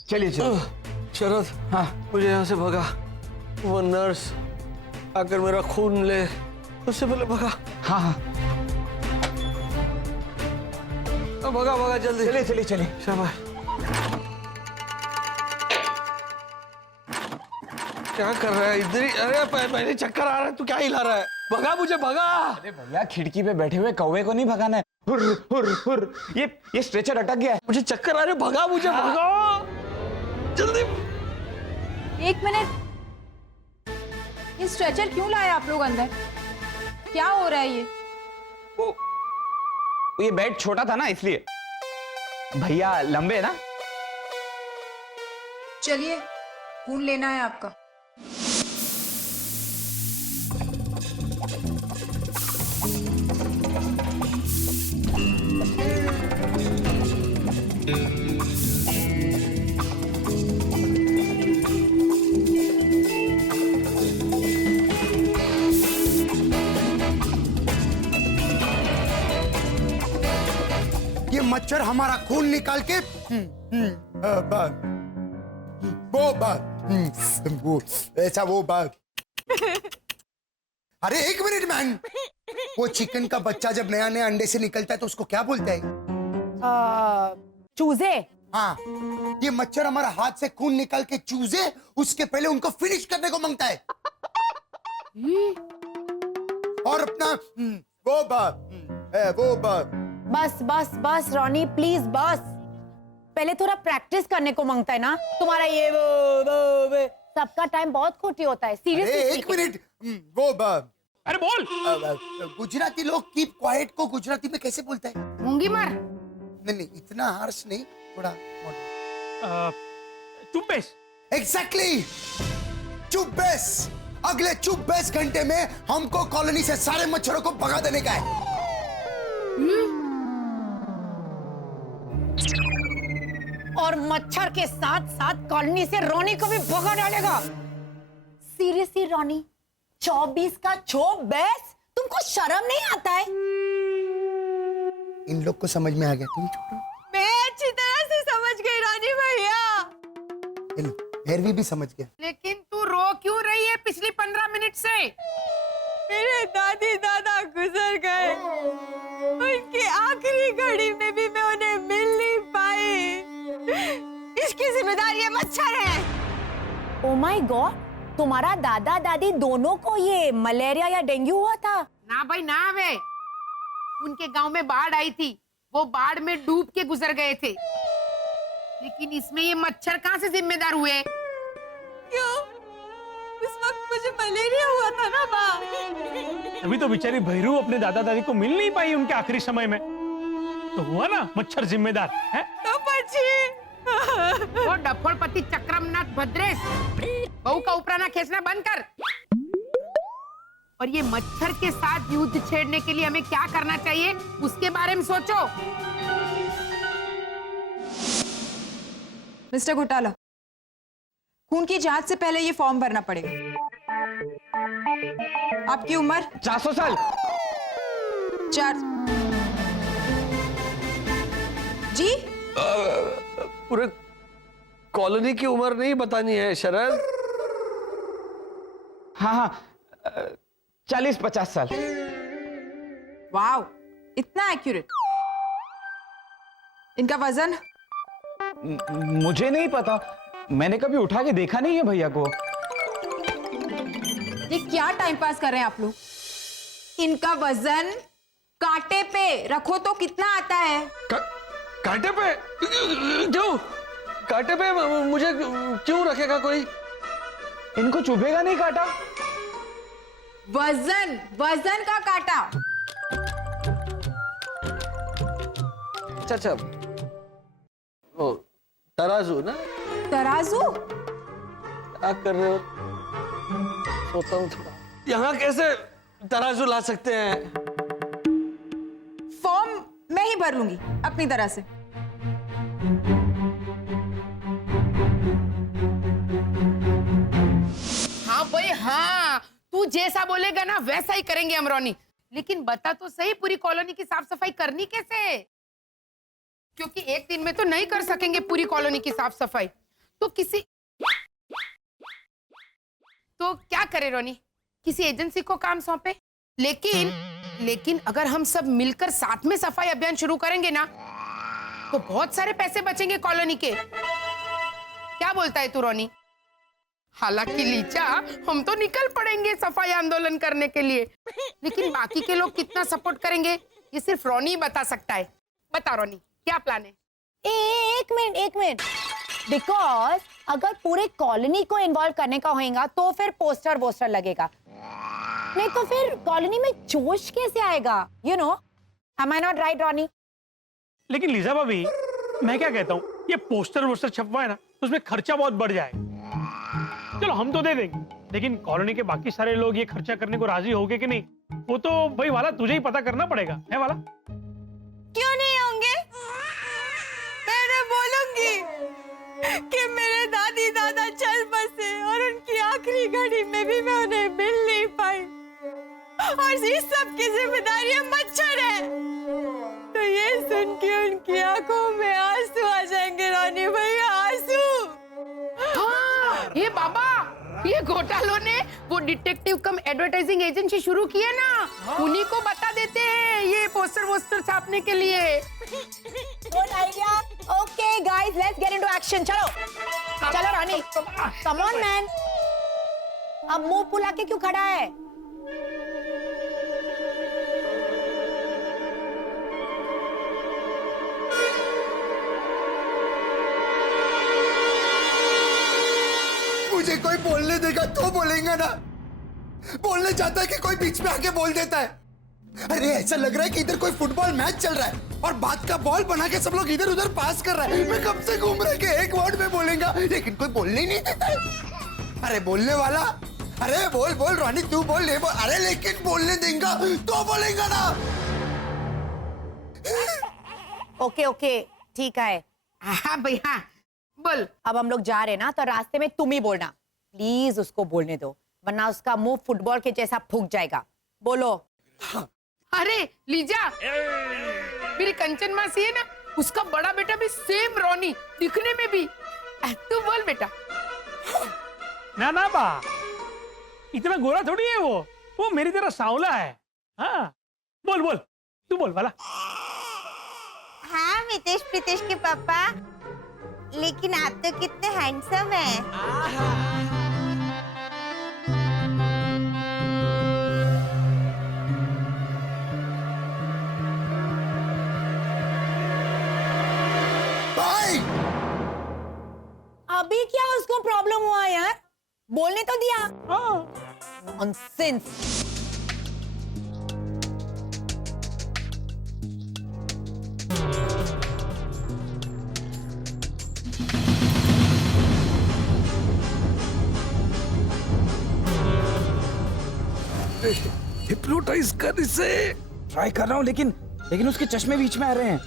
चलिए चलिए। शरद, हाँ, मुझे यहाँ से भगा। वो नर्स आकर मेरा खून ले, उससे पहले भगा। हाँ हाँ, भगा भगा जल्दी। चलिए चलिए चलिए। शाबाश। क्या कर रहा है इधर ही? अरे पहले चक्कर आ रहा है, तू क्या हिला रहा है? भगा मुझे, भगा। अरे भैया, खिड़की पे बैठे हुए कौवे को नहीं भगाना है। हुर हुर हुर। ये स्ट्रेचर अटक गया है। मुझे चक्कर आ रहे, भगा मुझे, भगा जल्दी। 1 मिनट, ये स्ट्रेचर क्यों लाए आप लोग अंदर? क्या हो रहा है ये? ये बेड छोटा था ना, इसलिए। भैया लंबे ना। चलिए, खून लेना है आपका। ये मच्छर हमारा खून निकाल के वो ऐसा वो बात। अरे एक मिनट मैन, वो चिकन का बच्चा जब नया नया अंडे से निकलता है तो उसको क्या बोलते हैं? चूजे। हाँ, ये मच्छर हमारा हाथ से खून निकाल के चूजे उसके पहले उनको फिनिश करने को मांगता है। और अपना वो बात बस बस बस रॉनी प्लीज बस। पहले थोड़ा प्रैक्टिस करने को मांगता है ना तुम्हारा ये वो। सबका टाइम बहुत खोटी होता है सीरियसली। एक मिनट, वो बात। अरे बोल। गुजराती लोग कीप क्वाइट को गुजराती में कैसे बोलते हैं? मूंगी मार। नहीं, इतना हार्श नहीं, थोड़ा चुप बेस। एग्जैक्टली, चुप बेस। अगले चुप बेस घंटे में हमको कॉलोनी से सारे मच्छरों को भगा देने का है। और मच्छर के साथ साथ कॉलोनी से रोनी को भी भगा डालेगा। सीरियसली रोनी, 24 का 24? तुमको शर्म नहीं आता है? इन लोग को समझ में आ गया, तुम छोड़ो। मैं अच्छी तरह से समझ गई रानी भैया। भैरवी भी समझ गया। लेकिन तू रो क्यों रही है पिछली 15 मिनट से? मेरे दादी दादा गुजर गए, उनकी आखिरी घड़ी में भी मैं उन्हें मिल नहीं पाई। इसकी जिम्मेदारी ये मच्छर है। ओ माय गॉड, तुम्हारा दादा दादी दोनों को ये मलेरिया या डेंगू हुआ था? ना भाई ना वे, उनके गांव में बाढ़ आई थी, वो बाढ़ में डूब के गुजर गए थे। लेकिन इसमें ये मच्छर कहाँ से जिम्मेदार हुए? क्यों? उस वक्त मुझे मलेरिया हुआ था ना बा। अभी तो बेचारी भैरू अपने दादा दादी को मिल नहीं पाई उनके आखिरी समय में, तो हुआ ना मच्छर जिम्मेदार है। तो पची वो डफोड़पति चक्रमनाथ भद्रेश, बहू का उपराना खींचना बंद कर। और ये मच्छर के साथ युद्ध छेड़ने के लिए हमें क्या करना चाहिए उसके बारे में सोचो। मिस्टर घोटाला, खून की जांच से पहले ये फॉर्म भरना पड़ेगा। आपकी उम्र? 400 साल। 4 जी? पूरे कॉलोनी की उम्र नहीं बतानी है शरद। हाँ, 40-50 साल। वाओ, इतना एक्यूरेट। इनका वजन? मुझे नहीं पता, मैंने कभी उठा के देखा नहीं है भैया को। ये क्या टाइम पास कर रहे हैं आप लोग? इनका वजन कांटे पे रखो तो कितना आता है? कांटे पे? क्यों कांटे पे मुझे क्यों रखेगा कोई? इनको चुभेगा नहीं कांटा? वजन का कांटा। अच्छा, ओ तराजू ना? तराजू? क्या कर रहे हो? सोता हूँ थोड़ा। यहाँ कैसे तराजू ला सकते हैं? फॉर्म मैं ही भर लूंगी अपनी तरह से। हाँ भाई हाँ, तू जैसा बोलेगा ना वैसा ही करेंगे हम रोनी। लेकिन बता तो सही, पूरी कॉलोनी की साफ सफाई करनी कैसे है? क्योंकि एक दिन में तो नहीं कर सकेंगे पूरी कॉलोनी की साफ सफाई, तो क्या करे रोनी? किसी एजेंसी को काम सौंपे। लेकिन अगर हम सब मिलकर साथ में सफाई अभियान शुरू करेंगे ना, तो बहुत सारे पैसे बचेंगे कॉलोनी के। क्या बोलता है तू रोनी? हालांकि लीचा, हम तो निकल पड़ेंगे सफाई आंदोलन करने के लिए, लेकिन बाकी के लोग कितना सपोर्ट करेंगे ये सिर्फ रोनी ही बता सकता है। बता रोनी, क्या प्लान है? एक मिनट। बिकॉज अगर पूरे कॉलोनी को इन्वॉल्व करने का होगा तो फिर पोस्टर लगेगा, नहीं तो फिर कॉलोनी में जोश कैसे आएगा? You know, am I not right Ronny? लेकिन लीजा भाभी, मैं क्या कहता हूँ, ये पोस्टर छपवाए ना तो उसमें खर्चा बहुत बढ़ जाए। चलो हम तो दे देंगे, लेकिन कॉलोनी के बाकी सारे लोग ये खर्चा करने को राजी होंगे कि नहीं, वो तो भाई वाला तुझे ही पता करना पड़ेगा, है वाला? क्यों नहीं होंगे? मैंने कोर्स इस सब की जिम्मेदारी मच्छर है। तो ये सुन के उनकी आंखों में आंसू आ जाएंगे रानी भैया, आंसू। हाँ, ये बाबा, ये घोटालों ने वो डिटेक्टिव कम एडवर्टाइजिंग एजेंसी शुरू की है ना, उन्हीं को बता देते हैं ये पोस्टर वोस्टर छापने के लिए। Good idea. Okay guys, let's get into action. चलो चलो रानी, कम ऑन मैन। अब मुंह फुला के क्यों खड़ा है? मुझे कोई बोलने देगा तो बोलेंगे ना, बोलने जाता है कि कोई बीच में आके बोल देता है। अरे ऐसा लग रहा है कि इधर कोई फुटबॉल मैच चल रहा है और बात का बॉल बना के सब लोग इधर उधर पास कर रहा है। मैं कब से घूम रहा कि एक वर्ड में बोलेगा, लेकिन कोई बोलने ही नहीं देता है। अरे बोलने वाला, अरे बोल बोल रानी, तू बोल, ले बोल। अरे लेकिन बोलने देगा तो बोलेगा ना। ओके ओके, ठीक है। हाँ भैया, बोल। अब हम लोग जा रहे हैं ना, तो रास्ते में तुम ही बोलना। प्लीज उसको बोलने दो, वरना उसका मुंह फुटबॉल के जैसा फूक जाएगा। बोलो। अरे लीजा, मेरी कंचन मासी है ना, उसका बड़ा बेटा भी सेम रोनी, दिखने में भी। तू बोल बेटा। ना ना बा, इतना गोरा थोड़ी है वो मेरी तरह सांवला है। हाँ, बोल बोल, तू बोल वाला। हाँ मितेश प्रीतेश के पापा, लेकिन आप तो कितने हैंडसम हैं। भाई, अभी क्या उसको प्रॉब्लम हुआ यार? बोलने तो दिया। नॉनसेंस। हिप्नोटाइज कर इसे। ट्राई कर रहा हूँ, लेकिन उसके चश्मे बीच में आ रहे हैं।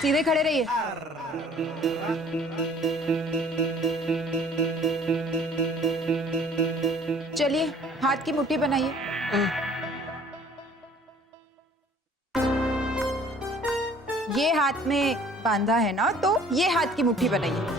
सीधे खड़े रहिए। चलिए, हाथ की मुट्ठी बनाइए। ये हाथ में बांधा है ना, तो ये हाथ की मुट्ठी बनाइए।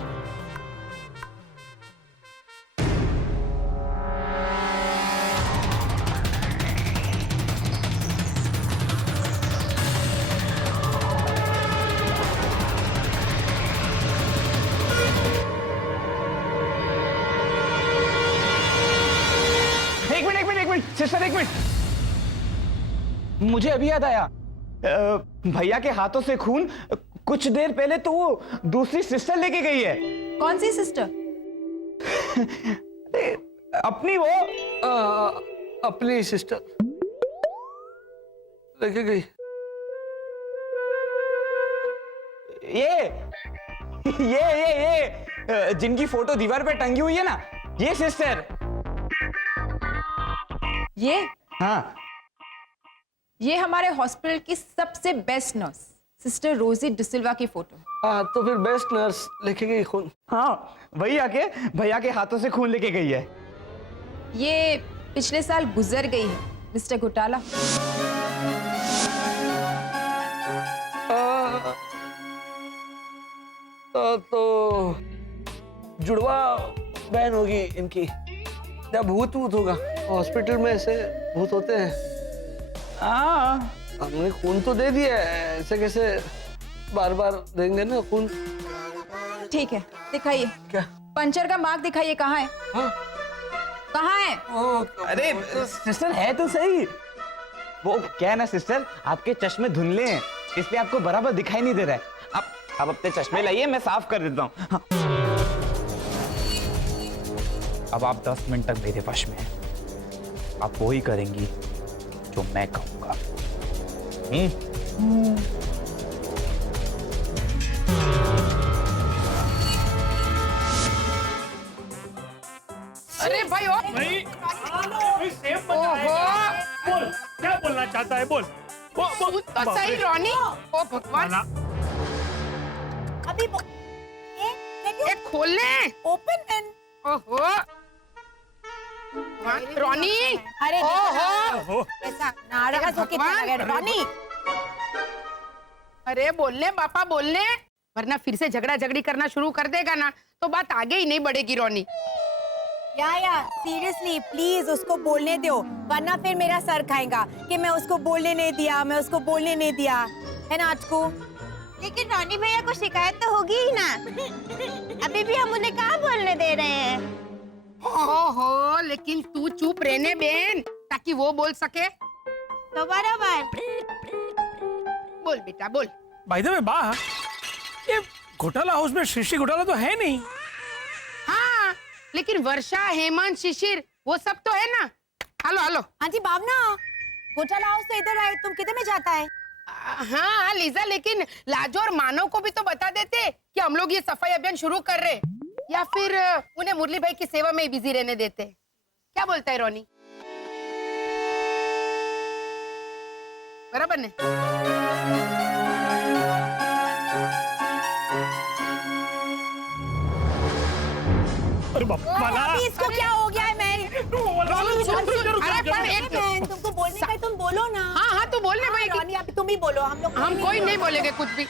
एक मिनट सिस्टर, एक मिनट। मुझे अभी याद आया, भैया के हाथों से खून कुछ देर पहले तो वो दूसरी सिस्टर लेके गई है। कौन सी सिस्टर? अपनी वो अपनी सिस्टर लेके गई। ये जिनकी फोटो दीवार पे टंगी हुई है ना, ये सिस्टर। ये? हाँ, ये हमारे हॉस्पिटल की सबसे बेस्ट नर्स सिस्टर रोजी डिसिल्वा की फोटो। हाँ, तो फिर बेस्ट नर्स लेके गई खून। हाँ, वही आके भैया के हाथों से खून लेके गई है। ये पिछले साल गुजर गई है मिस्टर घोटाला। तो जुड़वा बहन होगी इनकी, या भूत होगा। हॉस्पिटल में ऐसे भूत होते हैं। हाँ, हमने खून तो दे दिया है, ऐसे कैसे बार बार देंगे ना खून। ठीक है, दिखाइए। क्या? पंचर का मार्क दिखाइए। कहाँ है? हाँ? कहाँ है? अरे सिस्टर, है तो सही। वो क्या है ना सिस्टर, आपके चश्मे धुंधले हैं, इसलिए आपको बराबर दिखाई नहीं दे रहा है। आप अपने चश्मे लाइए, मैं साफ कर देता हूँ। हाँ। अब आप 10 मिनट तक मेरे वश में हैं। आप वो ही करेंगी जो मैं कहूंगा। अरे भाई, बोल, क्या बोलना चाहता है? बोल। तो सही रोनी। ओ भगवान। अभी ये खोल ले। Open man. ओहो रोनी, अरे ओहो ऐसा नाराज होके चला गया रोनी। अरे बोलने पापा बोलने, वरना फिर से झगड़ा झगड़ी करना शुरू कर देगा ना तो बात आगे ही नहीं बढ़ेगी रोनी। या सीरियसली प्लीज उसको बोलने दो, वरना फिर मेरा सर खाएगा कि मैं उसको बोलने नहीं दिया, मैं उसको बोलने नहीं दिया, है ना आटकू? लेकिन रानी भैया को शिकायत तो होगी ही ना। अभी भी हम उन्हें कहाँ बोलने दे रहे हैं। ओहो लेकिन तू चुप रहने बेन, ताकि वो बोल सके। तो बराबर बोल बेटा बोल। भाई साहब बा, ये घोटाला हाउस में शिशी घोटाला तो है नहीं। हाँ लेकिन वर्षा, हेमंत, शिशिर वो सब तो है ना। Hello hello. हाँ जी भावना, घोटाला हाउस से इधर आए, तुम किधर में जाता है? हाँ लीजा, लेकिन लाजो और मानव को भी तो बता देते कि हम लोग ये सफाई अभियान शुरू कर रहे, या फिर उन्हें मुरली भाई की सेवा में ही बिजी रहने देते। क्या बोलता है रोनी? बराबर ने? अरे बाबा, इसको क्या हो गया है? तुमको बोलने का, तुम बोलो ना। हाँ हाँ तू बोलने भाई। रोनी अभी तुम ही बोलो, हम कोई नहीं बोलेंगे कुछ भी।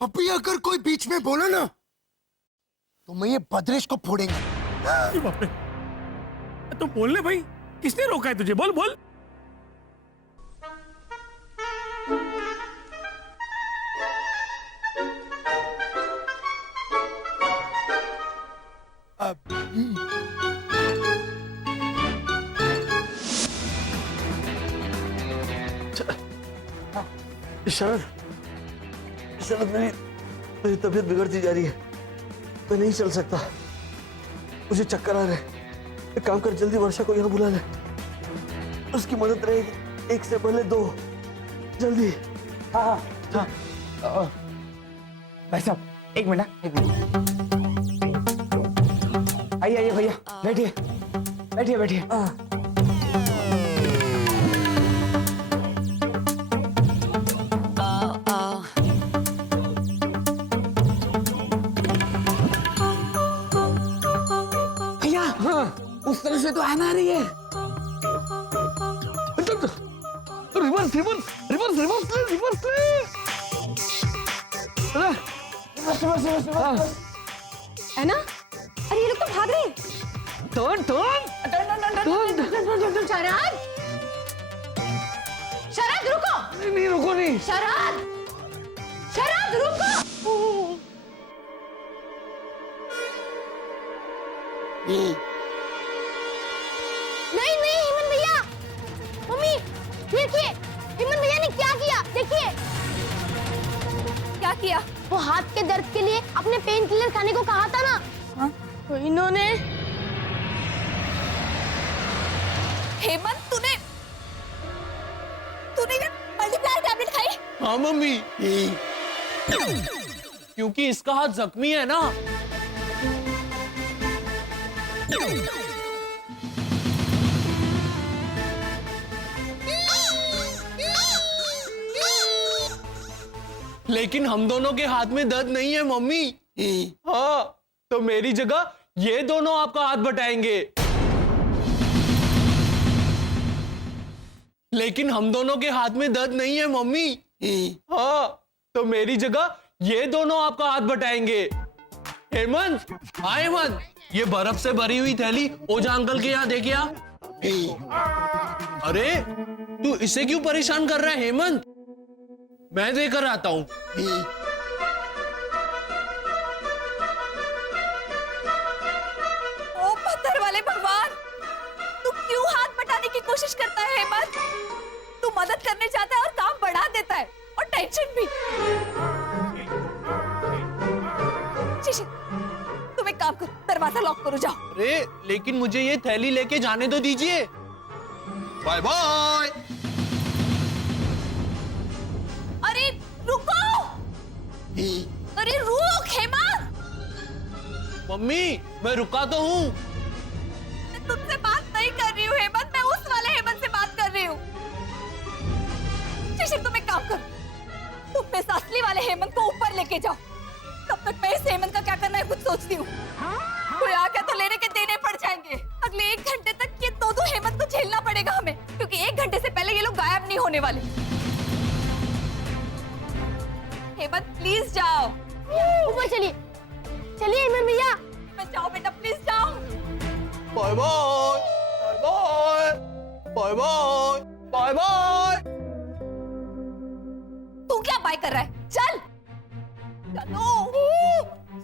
अभी अगर कोई बीच में बोला ना तो मैं ये भद्रेश को फोड़ेंगे। बाप रे, तो बोलने भाई, किसने रोका है तुझे? बोल बोल। शरद मेरी तबीयत बिगड़ती जा रही है, मैं नहीं चल सकता, मुझे चक्कर आ रहे हैं। एक काम कर, जल्दी वर्षा को यहाँ बुला ले, उसकी मदद रहेगी। 1 से पहले 2, जल्दी। हाँ हाँ हाँ। भाई साहब 1 मिनट, 1 मिनट। आइए आइए भैया, बैठिए बैठिए बैठिए। उस तरह से तो आना आ रही है। रिवर्स रिवर्स रिवर्स रिवर्स ले, रिवर्स ले। Reverse reverse reverse. है ना? अरे ये लोग तो भाग रहे हैं। Turn turn turn. Sharad, Sharad रुको। नहीं रुको नहीं। शरद, शरद रुको। नहीं नहीं हेमंत भैया, मम्मी देखिए हेमंत भैया ने क्या किया, देखिए। क्या किया? वो हाथ के दर्द के लिए अपने पेन किलर खाने को कहा था ना। हाँ? तो इन्होंने हेमंत, तूने मल्टीप्लाई टैबलेट खाई? हाँ मम्मी, क्योंकि इसका हाथ जख्मी है ना। लेकिन हम दोनों के हाथ में दर्द नहीं है मम्मी। हाँ, तो मेरी जगह ये दोनों आपका हाथ बटाएंगे। लेकिन हम दोनों के हाथ में दर्द नहीं है मम्मी। हाँ, तो मेरी जगह ये दोनों आपका हाथ बटाएंगे। हेमंत, हाँ हेमंत, ये बर्फ से भरी हुई थैली ओझा अंकल के यहाँ दे के आ। अरे तू इसे क्यों परेशान कर रहा है हेमंत? मैं देकर आता हूँ। ओ पत्थर वाले भगवान, तू क्यों हाथ बटाने की कोशिश करता है हेमंत? तू मदद करने जाता है और काम बढ़ा देता है, और टेंशन भी। शिशिर, तुम एक काम करो, दरवाजा लॉक करो, जाओ। अरे लेकिन मुझे ये थैली लेके जाने तो दीजिए। Bye bye. अरे रुको, अरे रुक हेमंत। मम्मी मैं रुका तो हूँ। मैं तुमसे बात नहीं कर रही हूँ हेमंत, मैं उस वाले हेमंत से बात कर रही हूँ। शिशिर तुम एक काम करो, आप इस असली वाले हेमंत को ऊपर लेके जाओ, तब तक मैं इस हेमंत का क्या करना है कुछ सोचती हूँ। कोई आ गया तो लेने के देने पड़ जाएंगे। अगले 1 घंटे तक ये दो हेमंत को झेलना पड़ेगा हमें, क्योंकि 1 घंटे से पहले ये लोग गायब नहीं होने वाले। हेमंत प्लीज जाओ, ऊपर चलिए, चलिए हेमंत भैया। हेमंत जाओ बेटा, प्लीज जाओ। Bye bye bye bye bye bye bye. तू क्या बाय कर रहा है? चल चलो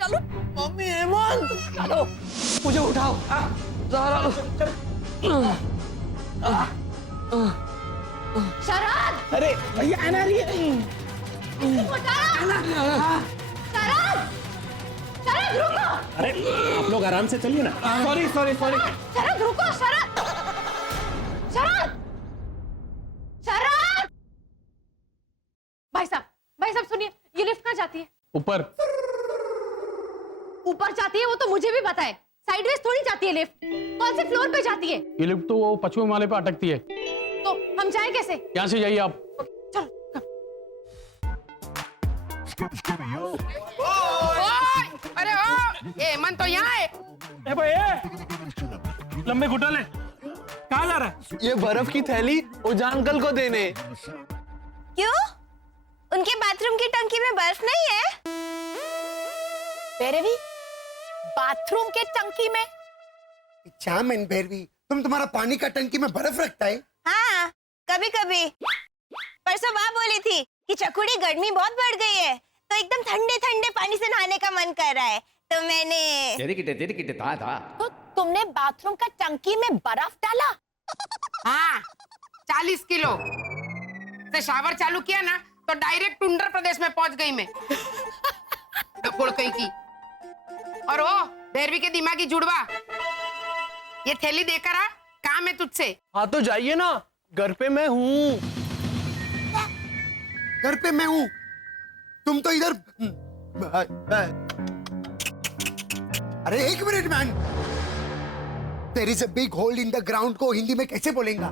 चलो। मम्मी हेमंत, चलो मुझे उठाओ। शरद, अरे भैया आना रही है। शरद, शरद रुको। अरे आप लोग आराम से चलिए ना। Sorry sorry sorry. शरद रुको, शरद, शरद, शरद। भाई साहब सुनिए, ये लिफ्ट कहाँ जाती है? ऊपर। ऊपर जाती है वो तो मुझे भी पता है, साइडवेज थोड़ी जाती है लिफ्ट। कौन से फ्लोर पे जाती है? ये लिफ्ट तो वो 5वें माले पे अटकती है। तो हम जाएं कैसे? यहाँ से जाइए आप। अरे ओ, ये हेमंत तो यहाँ है। ए भाई, लंबे घुटने कहाँ जा रहा है? ये बर्फ की थैली उजान अंकल को देने। क्यों? उनके बाथरूम की टंकी में बर्फ नहीं है? भैरवी, बाथरूम के टंकी में? चामन भैरवी, तुम्हारा पानी का टंकी में बर्फ रखता है? हाँ, कभी कभी। परसों माँ बोली थी कि चकुड़ी गर्मी बहुत बढ़ गई है, तो एकदम ठंडे ठंडे पानी से नहाने का मन कर रहा है, तो मैंने तो तुमने बाथरूम का टंकी में बर्फ डाला? हाँ, 40 किलो से शावर चालू किया ना तो डायरेक्ट उत्तर प्रदेश में पहुंच गई मैं। डफोड़ कहीं की। और वो भैरवी के दिमागी जुड़वा, ये थैली देकर आ, काम है तुझसे। हाँ तो जाइए ना, घर पे मैं हूँ। घर पे मैं हूँ, तुम तो इधर। अरे 1 minute man, there is a big hole in the ground को हिंदी में कैसे बोलेगा?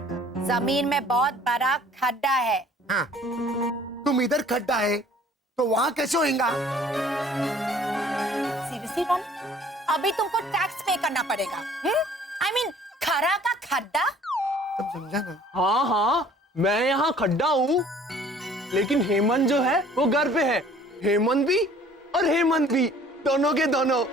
जमीन में बहुत बड़ा खड्डा है। हाँ, तुम इधर खड्डा है तो वहां कैसे होएगा? सीरियसली रॉन, अभी तुमको टैक्स पे करना पड़ेगा। आई मीन खरा का खड्डा। तुम समझा ना? हाँ हाँ, मैं यहाँ खड्डा हूँ, लेकिन हेमंत जो है वो घर पे है। हेमंत भी और हेमंत भी, दोनों के दोनों।